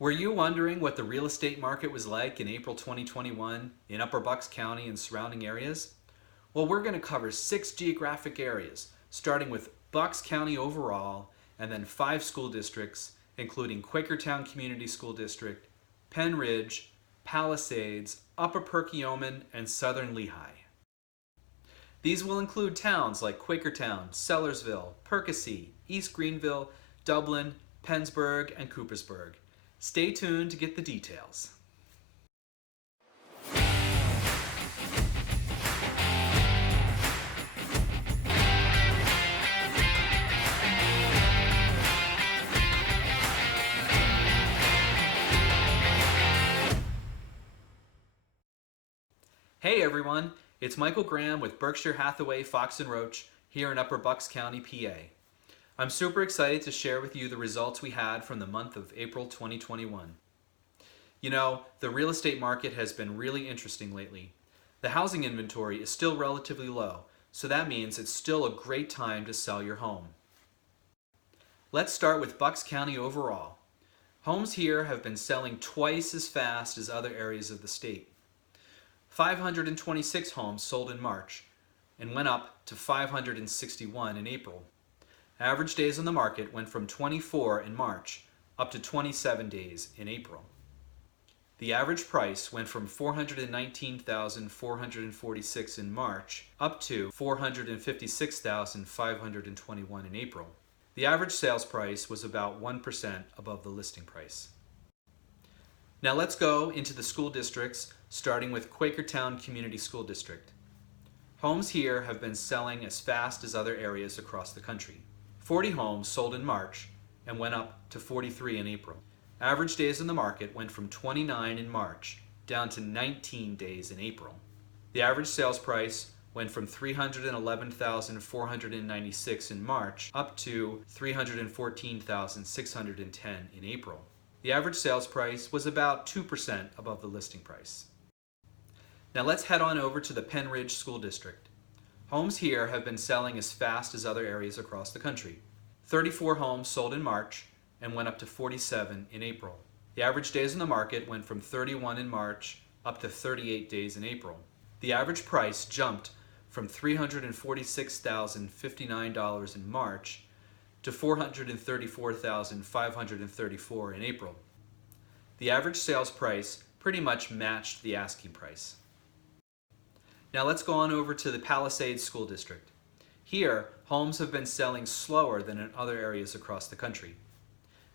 Were you wondering what the real estate market was like in April 2021 in Upper Bucks County and surrounding areas? Well, we're going to cover 6 geographic areas, starting with Bucks County overall, and then 5 school districts, including Quakertown Community School District, Penn Ridge, Palisades, Upper Perkiomen, and Southern Lehigh. These will include towns like Quakertown, Sellersville, Perkasie, East Greenville, Dublin, Pennsburg, and Coopersburg. Stay tuned to get the details. Hey everyone, it's Michael Graham with Berkshire Hathaway Fox & Roach here in Upper Bucks County, PA. I'm super excited to share with you the results we had from the month of April 2021. You know, the real estate market has been really interesting lately. The housing inventory is still relatively low, so that means it's still a great time to sell your home. Let's start with Bucks County overall. Homes here have been selling twice as fast as other areas of the state. 526 homes sold in March and went up to 561 in April. Average days on the market went from 24 in March up to 27 days in April. The average price went from $419,446 in March up to $456,521 in April. The average sales price was about 1% above the listing price. Now let's go into the school districts, starting with Quakertown Community School District. Homes here have been selling as fast as other areas across the country. 40 homes sold in March and went up to 43 in April. Average days on the market went from 29 in March down to 19 days in April. The average sales price went from $311,496 in March up to $314,610 in April. The average sales price was about 2% above the listing price. Now let's head on over to the Penn Ridge School District. Homes here have been selling as fast as other areas across the country. 34 homes sold in March and went up to 47 in April. The average days on the market went from 31 in March up to 38 days in April. The average price jumped from $346,059 in March to $434,534 in April. The average sales price pretty much matched the asking price. Now let's go on over to the Palisades School District. Here, homes have been selling slower than in other areas across the country.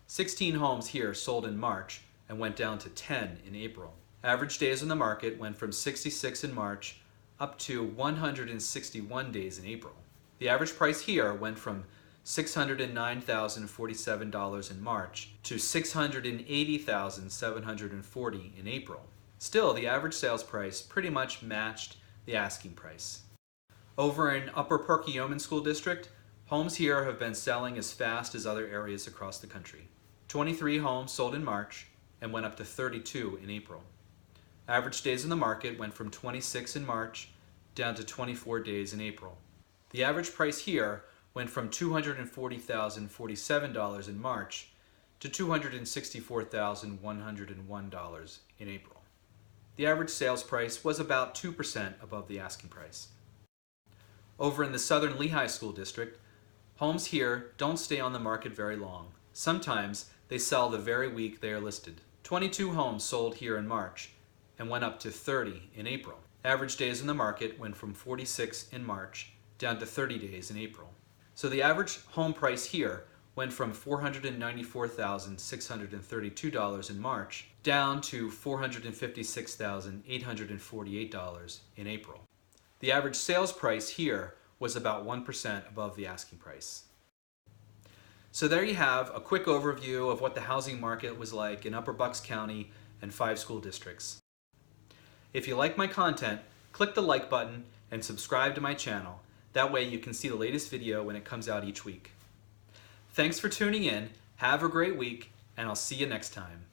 16 homes here sold in March and went down to 10 in April. Average days on the market went from 66 in March up to 161 days in April. The average price here went from $609,047 in March to $680,740 in April. Still, the average sales price pretty much matched the asking price. Over in Upper Perkiomen School District, homes here have been selling as fast as other areas across the country. 23 homes sold in March and went up to 32 in April. Average days on the market went from 26 in March down to 24 days in April. The average price here went from $240,047 in March to $264,101 in April. The average sales price was about 2% above the asking price. Over in the Southern Lehigh School District, homes here don't stay on the market very long. Sometimes they sell the very week they are listed. 22 homes sold here in March and went up to 30 in April. Average days in the market went from 46 in March down to 30 days in April. So the average home price here went from $494,632 in March down to $456,848 in April. The average sales price here was about 1% above the asking price. So there you have a quick overview of what the housing market was like in Upper Bucks County and 5 school districts. If you like my content, click the like button and subscribe to my channel. That way you can see the latest video when it comes out each week. Thanks for tuning in, have a great week, and I'll see you next time.